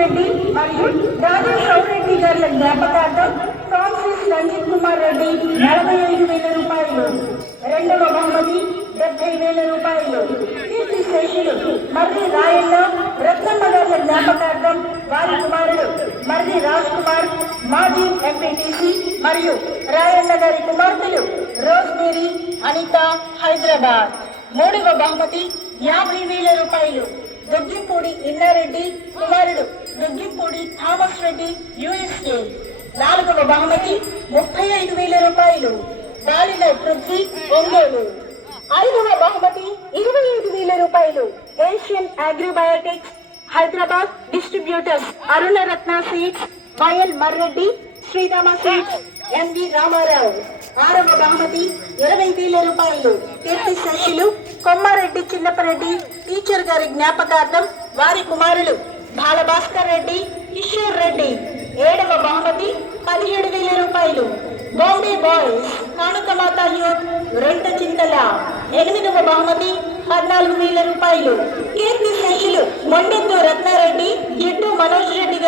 రెడ్డి మరియు రాజేశ్వర్ రెడ్డి గారి జ్ఞాపకార్థం ఫ్రాన్సిస్ రంజిత్ కుమార్ రెడ్డి 45,000 రూపాయలు. రెండవ బహుమతి 70,000 రూపాయలు. కీర్తి శేషులు మర్రి రాయన్న రత్నమ్మ గారి జ్ఞాపకార్థం వారి కుమారుడు మర్రి రాజ్ కుమార్ మాజీ ఎంపీటీసీ మరియు రాయన్న గారి కుమార్తెలు రోజ్మేరీ అనిత హైదరాబాద్. మూడవ బహుమతి 50,000 రూపాయలు. దుగ్గింపూడి ఇన్నారెడ్డి కుమారుడు దుగ్గింపూడి థామస్ రెడ్డి యుఎస్ఏ. నాలుగవ బహుమతి 35,000 రూపాయలు. బాలిన పృథ్వీ ఒంగోలు. ఐదవ బహుమతి 25,000 రూపాయలు. Asian Agribiotics Hyderabad distributors Arunaratna seeds YL Marreddy Srirama seeds MV Ramarao. ఆరవ బహుమతి 20,000 రూపాయలు. కీర్తి శేషులు కొమ్మారెడ్డి చిన్నపరెడ్డి టీచర్ గారి జ్ఞాపకార్థం వారి కుమారులు బాలభాస్కర్ రెడ్డి కిషోర్ రెడ్డి. ఏడవ బహుమతి 17,000 రూపాయలు. బాంబే బాయ్స్ కానుకమాత యూత్ రెంట చింతల. ఎనిమిదవ బహుమతి 14,000 రూపాయలు. కీర్తి శేషులు మొండెత్తు రత్నారెడ్డి జిడ్డు మనోజ్ రెడ్డి గారి